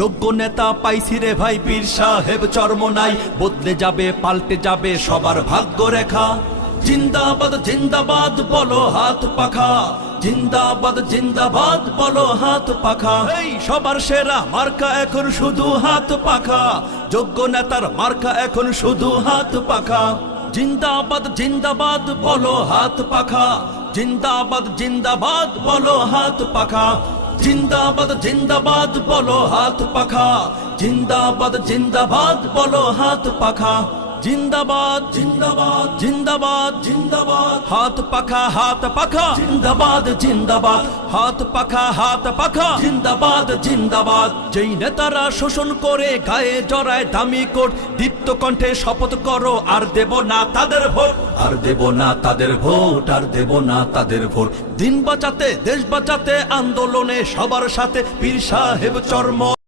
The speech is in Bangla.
যোগ্য নেতা পাইছি রে ভাই, পীর সাহেব চরমনাই। বদলে যাবে পাল্টে যাবে সবার ভাগ্য রেখা। জিন্দাবাদ জিন্দাবাদ বলো হাত পাখা, জিন্দাবাদ জিন্দাবাদ বলো হাত পাখা। এই সবার সেরা মার্কা এখন শুধু হাত পাখা, যোগ্য নেতার মার্কা এখন শুধু হাত পাখা। জিন্দাবাদ জিন্দাবাদ বলো হাত পাখা, জিন্দাবাদ জিন্দাবাদ বলো হাত পাখা। জিন্দাবাদ জিন্দাবাদ বলো হাত পাখা, জিন্দাবাদ জিন্দাবাদ বলো হাত পাখা। জিন্দাবাদ জিন্দাবাদ জিন্দাবাদ জিন্দাবাদ হাত পাখা হাত পাখা। জিন্দাবাদ জিন্দাবাদ হাত পাখা হাত পাখা। জিন্দাবাদ জিন্দাবাদ। যেই নেতারা শোষণ করে গায়ে জড়ায় দামি কোট, দীপ্ত কণ্ঠে শপথ করো আর দেব না তাদের ভোট, আর দেব না তাদের ভোট, আর দেব না তাদের ভোট। দিন বাঁচাতে দেশ বাঁচাতে আন্দোলনে সবার সাথে পীর সাহেব চরম